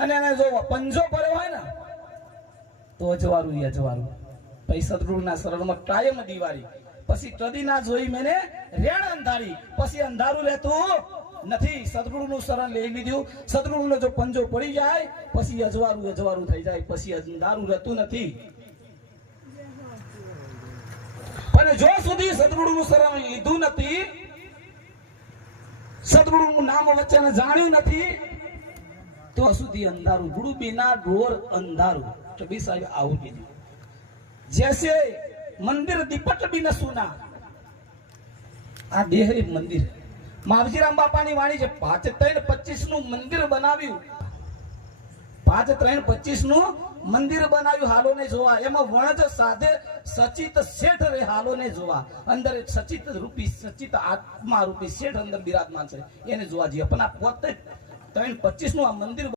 અને એને જો પંજો પડ્યો હોય ને તો અજવાળું પછી સદગુરુના શરણમાં કાયમ દિવાળી, પછી કદી ના જોઈ મેને રેણ અંધારી, પછી અંધારું રહેતું નથી. સદગુરુનું શરણ લઈ લીધું, સદગુરુનો જો પંજો પડી જાય પછી અજવાળું થઈ જાય, પછી અંધારું રહેતું નથી. અને જો સુધી સદગુરુનું શરણ લીધું નથી, સદગુરુનું નામ વચ્ચે જાણ્યું નથી, તો સુધી અંધારું. ગુરુ बिना ढोर अंधारू. कबीर साहब आવું કીધું. जैसे मंदिर दीपट भी न सुना, આ દેહરી મંદિર. માવજીરામ બાપાની વાણી છે 5-3-25 નું મંદિર બનાવ્યું, 5-3-25 નું મંદિર બનાવ્યું હાલોને જોવા. એમાં વણજ સાધે સચિત શેઠ રે હાલોને જોવા. અંદર એક સચિત આત્મા રૂપી શેઠ અંદર બિરાજમાન છે, એને જોવા જઈએ. પણ આ 5-3-25 નું આ મંદિર